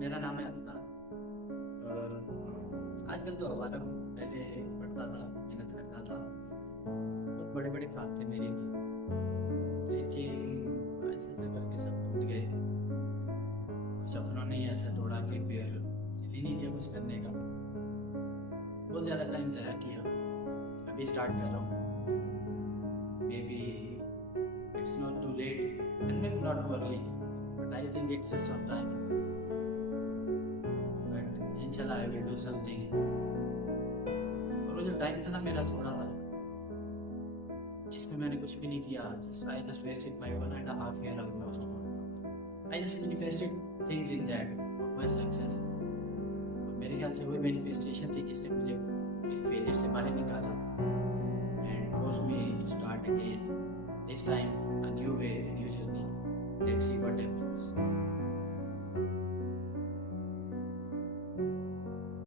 मेरा नाम है अदनान। और आजकल तो हमारा पहले पढ़ता था, मेहनत करता था, बहुत बड़े बड़े ख्वाब थे मेरे भी। लेकिन ऐसे ऐसे करके सब टूट गए। कुछ सपनों ने ही ऐसा तोड़ा कि फिर दिल ही नहीं किया कुछ करने का। बहुत ज़्यादा टाइम ज़ाया किया। अभी स्टार्ट कर रहा हूँ। Maybe it's not too late and maybe not too early, but I think it's just some time. But इंशाल्लाह आई विल डू समथिंग। और वो जो टाइम था ना मेरा थोड़ा था, जिसमें मैंने कुछ भी नहीं किया, just I just wasted my 1.5 year almost. I just manifested things in that for my success. और मेरे ख्याल से वही मैनिफेस्टेशन थी जिसने मुझे मेरे फेलियर से बाहर निकाला and force me to start again, this time a new way, a new journey. Let's see what happens.